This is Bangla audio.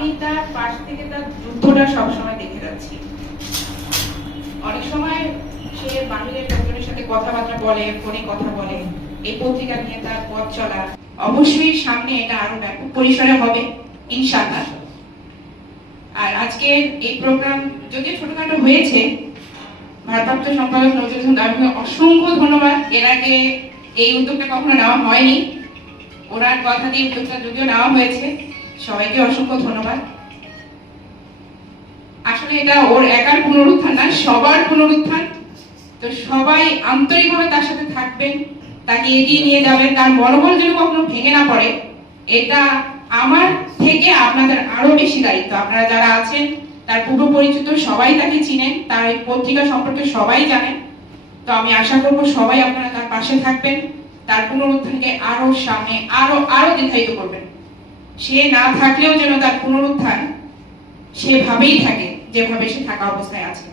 আমি তার পাশ থেকে তার যুদ্ধটা সবসময় দেখে যাচ্ছি। অনেক সময় সে বাহিরের লোকজনের সাথে কথাবার্তা বলে, ফোনে কথা বলে, এই পত্রিকা নিয়ে তার পথ চলা। অবশ্যই সামনে এটা আরো ব্যাপক পরিসরে হবে ইনশাআল্লাহ। আর আজকে এই প্রোগ্রাম যদিও ছোটখাটো হয়েছে, ভারপ্রাপ্ত সম্পাদক নজরুল ইসলাম দাবিকে অসংখ্য ধন্যবাদ। এর আগে এই উদ্যোগটা কখনো নেওয়া হয়নি, ওনার কথা দিয়ে উদ্যোগটা যদিও নেওয়া হয়েছে, সবাইকে অসংখ্য ধন্যবাদ। আসলে এটা ওর একার পুনরুত্থান না, সবার পুনরুত্থান। তো সবাই আন্তরিকভাবে তার সাথে থাকবেন, তাকে এগিয়ে নিয়ে যাবেন, তার মনোবল যেন কখনো ভেঙে না পড়ে। এটা আমার থেকে আপনাদের আরো বেশি দায়িত্ব। আপনারা যারা আছেন, তার পূর্ব পরিচিত সবাই তাকে চিনেন, তার এই পত্রিকা সম্পর্কে সবাই জানেন। তো আমি আশা করব সবাই আপনারা তার পাশে থাকবেন, তার পুনরুত্থানকে আরো সামনে আরো দীর্ঘায়িত করবেন। সে না থাকলেও যেন তার পুনরুত্থান সেভাবেই থাকে যেভাবে সে থাকা অবস্থায় আছে।